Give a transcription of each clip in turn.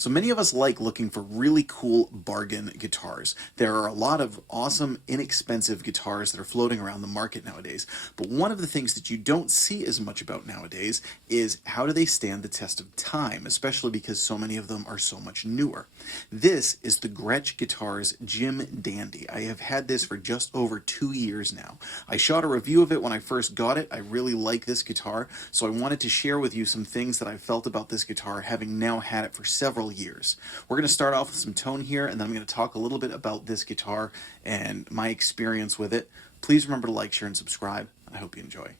So many of us like looking for really cool bargain guitars. There are a lot of awesome, inexpensive guitars that are floating around the market nowadays, but one of the things that you don't see as much about nowadays is how do they stand the test of time, especially because so many of them are so much newer. This is the Gretsch Guitars Jim Dandy. I have had this for just over 2 years now. I shot a review of it when I first got it. I really like this guitar, so I wanted to share with you some things that I felt about this guitar having now had it for several years. We're going to start off with some tone here, and then I'm going to talk a little bit about this guitar and my experience with it. Please remember to like, share, and subscribe. I hope you enjoy.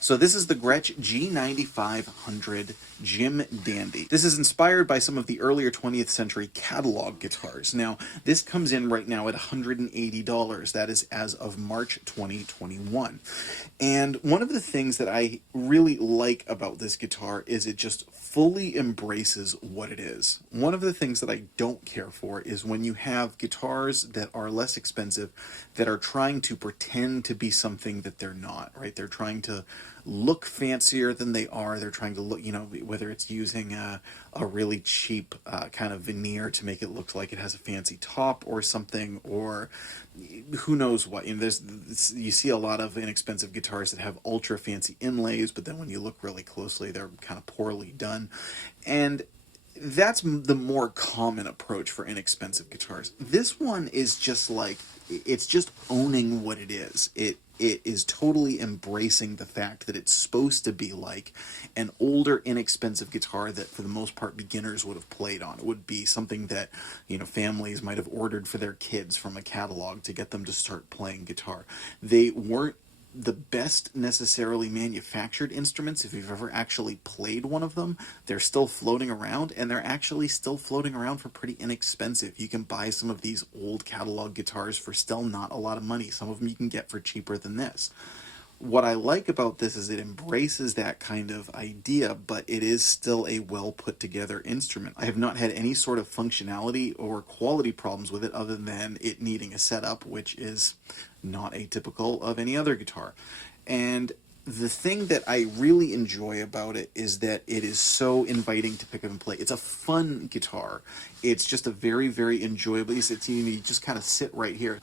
So this is the Gretsch G9500 Jim Dandy. This is inspired by some of the earlier 20th century catalog guitars. Now, this comes in right now at $180. That is as of March 2021. And one of the things that I really like about this guitar is it just fully embraces what it is. One of the things that I don't care for is when you have guitars that are less expensive that are trying to pretend to be something that they're not, right? They're trying to look fancier than they are. They're trying to look, whether it's using a really cheap kind of veneer to make it look like it has a fancy top or something, or who knows what. You see a lot of inexpensive guitars that have ultra fancy inlays, but then when you look really closely, they're kind of poorly done. And that's the more common approach for inexpensive guitars. This one is just like, it's just owning what it is. It is totally embracing the fact that it's supposed to be like an older, inexpensive guitar that, for the most part, beginners would have played on. It would be something that, families might have ordered for their kids from a catalog to get them to start playing guitar. They weren't the best necessarily manufactured instruments. If you've ever actually played one of them, they're still floating around, and they're actually still floating around for pretty inexpensive. You can buy some of these old catalog guitars for still not a lot of money. Some of them you can get for cheaper than this. What I like about this is it embraces that kind of idea, but it is still a well put together instrument. I have not had any sort of functionality or quality problems with it other than it needing a setup, which is not atypical of any other guitar. And the thing that I really enjoy about it is that it is so inviting to pick up and play. It's a fun guitar. It's just a very, very enjoyable. You just kind of sit right here.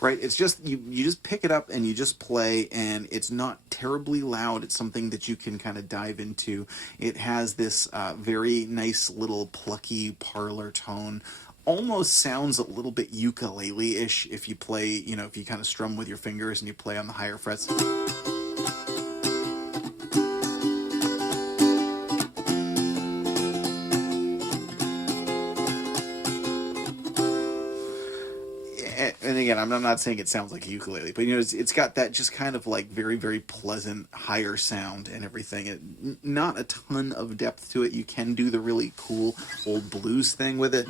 Right, it's just you just pick it up and you just play, and it's not terribly loud. It's something that you can kind of dive into. It has this very nice little plucky parlor tone. almost sounds a little bit ukulele-ish if you play, if you kind of strum with your fingers and you play on the higher frets. And again, I'm not saying it sounds like a ukulele, but it's got that just kind of like very, very pleasant higher sound and everything. Not a ton of depth to it. You can do the really cool old blues thing with it.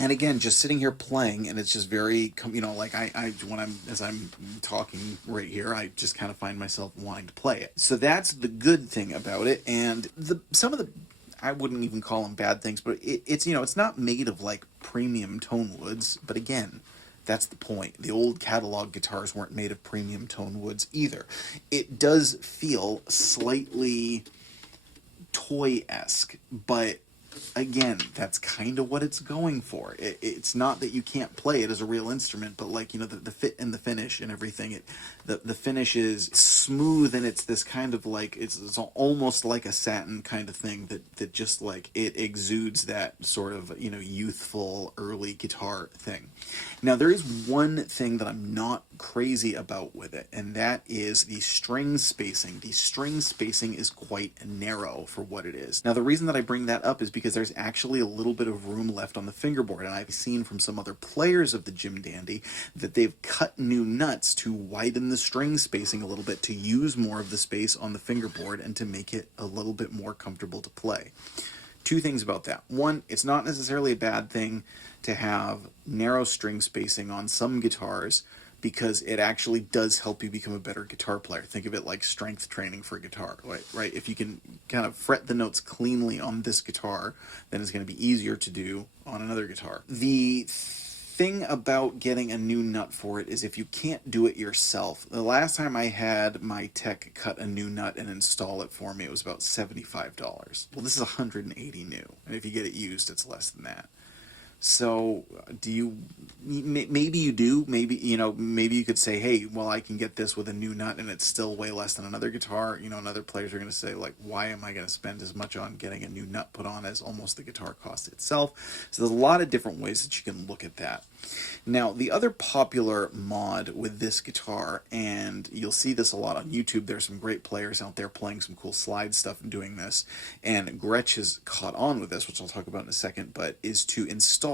And again, just sitting here playing, and it's just very, like as I'm talking right here, I just kind of find myself wanting to play it. So that's the good thing about it. And some of the, I wouldn't even call them bad things, but it's not made of like premium tone woods. But again, that's the point. The old catalog guitars weren't made of premium tone woods either. It does feel slightly toy-esque, but again, that's kind of what it's going for. It's not that you can't play it as a real instrument, but like, the fit and the finish and everything, the finish is smooth, and it's this kind of like, it's almost like a satin kind of thing that just like, it exudes that sort of, youthful early guitar thing. Now, there is one thing that I'm not crazy about with it, and that is the string spacing. The string spacing is quite narrow for what it is. Now, the reason that I bring that up is because there's actually a little bit of room left on the fingerboard, and I've seen from some other players of the Jim Dandy that they've cut new nuts to widen the string spacing a little bit, to use more of the space on the fingerboard and to make it a little bit more comfortable to play. Two things about that. One, it's not necessarily a bad thing to have narrow string spacing on some guitars, because it actually does help you become a better guitar player. Think of it like strength training for a guitar, right? If you can kind of fret the notes cleanly on this guitar, then it's going to be easier to do on another guitar. The thing about getting a new nut for it is if you can't do it yourself. The last time I had my tech cut a new nut and install it for me, it was about $75. Well, this is $180 new, and if you get it used, it's less than that. So maybe you do, maybe you could say, hey, well, I can get this with a new nut and it's still way less than another guitar, and other players are going to say, like, why am I going to spend as much on getting a new nut put on as almost the guitar cost itself? So there's a lot of different ways that you can look at that. Now, the other popular mod with this guitar, and you'll see this a lot on YouTube, there's some great players out there playing some cool slide stuff and doing this, and Gretsch has caught on with this, which I'll talk about in a second, but is to install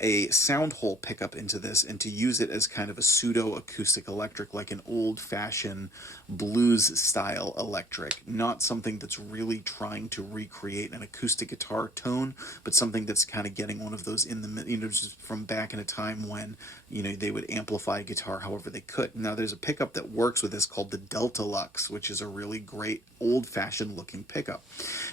a sound hole pickup into this and to use it as kind of a pseudo acoustic electric, like an old-fashioned blues style electric, not something that's really trying to recreate an acoustic guitar tone, but something that's kind of getting one of those in the just from back in a time when they would amplify guitar however they could. Now, there's a pickup that works with this called the Delta Lux, which is a really great old-fashioned looking pickup.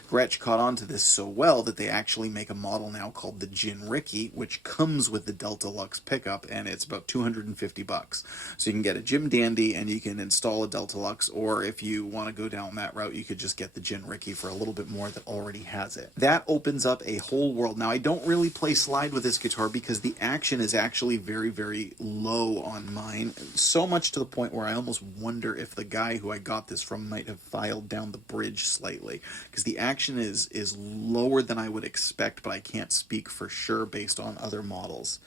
Gretsch caught on to this so well that they actually make a model now called the Gin Ricky, which comes with the Delta Lux pickup, and it's about $250. So you can get a Jim Dandy and you can install a Delta Lux, or if you want to go down that route, you could just get the Gin Ricky for a little bit more that already has it. That opens up a whole world. Now, I don't really play slide with this guitar because the action is actually very, very low on mine, so much to the point where I almost wonder if the guy who I got this from might have filed down the bridge slightly, because the action is lower than I would expect, but I can't speak for sure based on other models.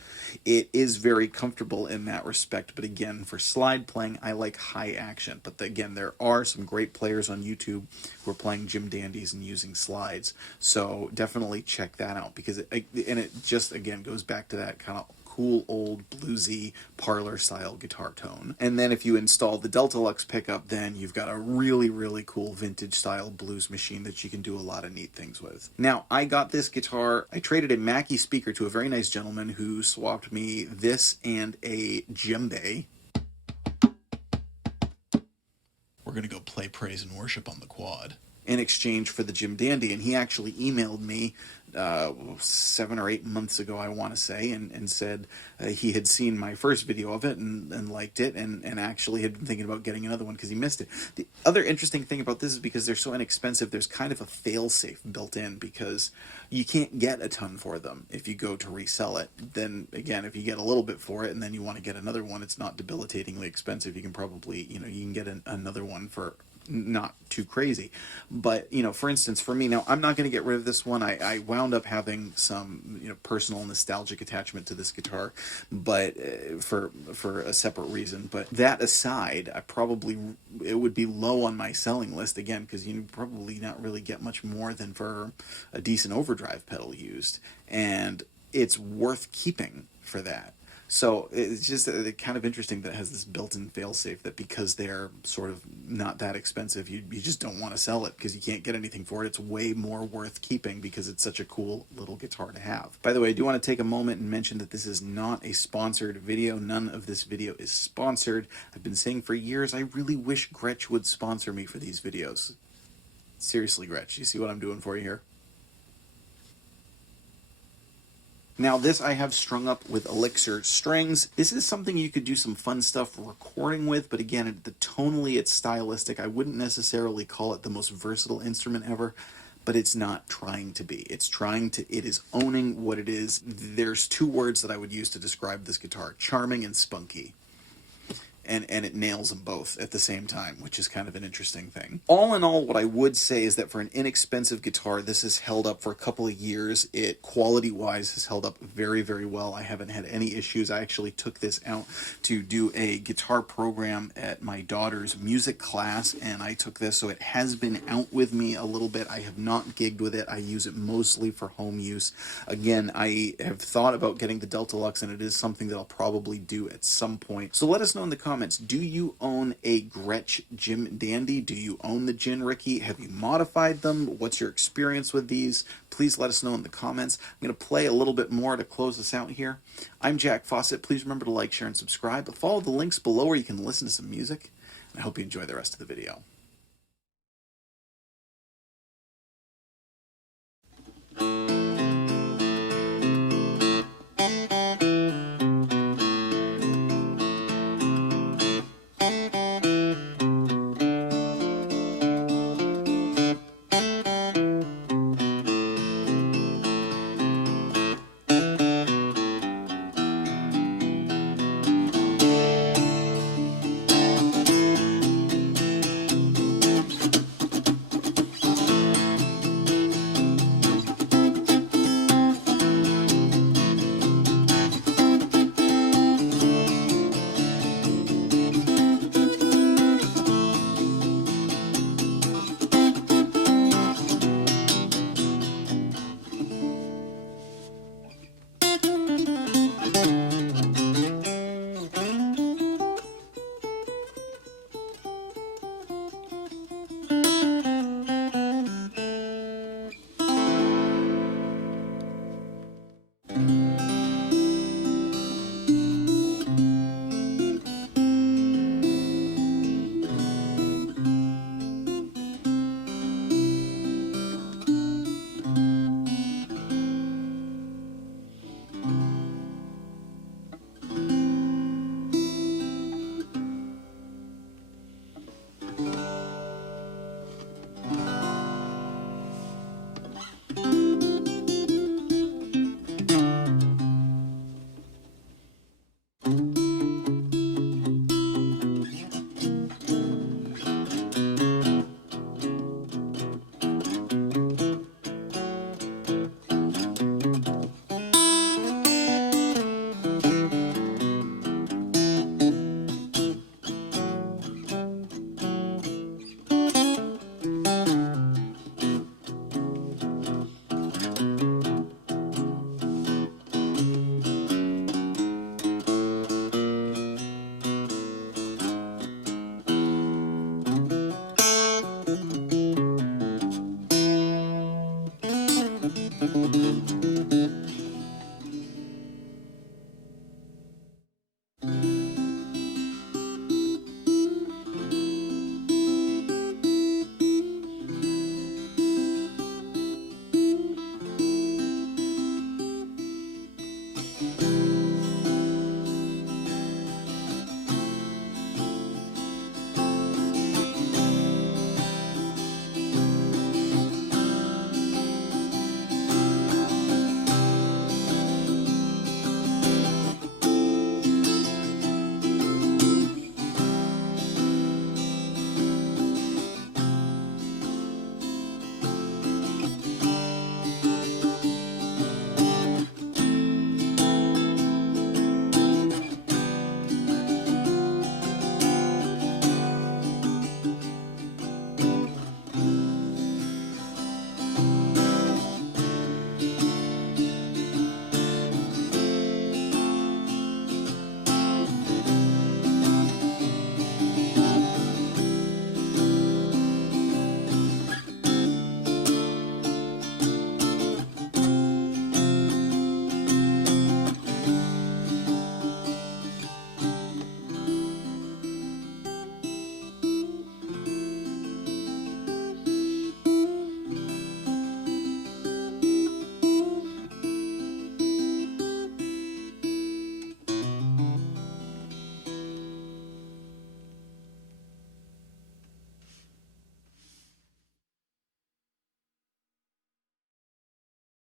It is very comfortable in that respect, but again, for slide playing, I like high action. But again, there are some great players on YouTube who are playing Jim Dandies and using slides, so definitely check that out, because it just again goes back to that kind of cool old bluesy parlor style guitar tone. And then if you install the Delta Lux pickup, then you've got a really, really cool vintage style blues machine that you can do a lot of neat things with. Now, I got this guitar, I traded a Mackie speaker to a very nice gentleman who swapped me this and a djembe. We're gonna go play praise and worship on the quad. in exchange for the Jim Dandy. And he actually emailed me 7 or 8 months ago, I want to say, and said he had seen my first video of it and liked it, and actually had been thinking about getting another one because he missed it. The other interesting thing about this is because they're so inexpensive, there's kind of a fail-safe built in, because you can't get a ton for them if you go to resell it. Then again, if you get a little bit for it and then you want to get another one, it's not debilitatingly expensive. You can probably, you can get another one for not too crazy. But for instance, for me now, I'm not going to get rid of this one. I wound up having some personal nostalgic attachment to this guitar, but for a separate reason. But that aside, it would be low on my selling list again, because you probably not really get much more than for a decent overdrive pedal used, and it's worth keeping for that. So it's just kind of interesting that it has this built-in failsafe, that because they're sort of not that expensive, you just don't want to sell it because you can't get anything for it. It's way more worth keeping because it's such a cool little guitar to have. By the way, I do want to take a moment and mention that this is not a sponsored video. None of this video is sponsored. I've been saying for years, I really wish Gretsch would sponsor me for these videos. Seriously, Gretsch, you see what I'm doing for you here? Now this I have strung up with Elixir strings. This is something you could do some fun stuff recording with, but again, tonally it's stylistic. I wouldn't necessarily call it the most versatile instrument ever, but it's not trying to be. It is owning what it is. There's 2 words that I would use to describe this guitar: charming and spunky. And it nails them both at the same time, which is kind of an interesting thing. All in all, what I would say is that for an inexpensive guitar, this has held up for a couple of years. It, quality-wise, has held up very, very well. I haven't had any issues. I actually took this out to do a guitar program at my daughter's music class, and I took this, so it has been out with me a little bit. I have not gigged with it. I use it mostly for home use. Again, I have thought about getting the Delta Lux, and it is something that I'll probably do at some point. So let us know in the comments. Do you own a Gretsch Jim Dandy? Do you own the Gin Ricky? Have you modified them? What's your experience with these? Please let us know in the comments. I'm going to play a little bit more to close this out here. I'm Jack Fossett. Please remember to like, share, and subscribe. Follow the links below where you can listen to some music. And I hope you enjoy the rest of the video.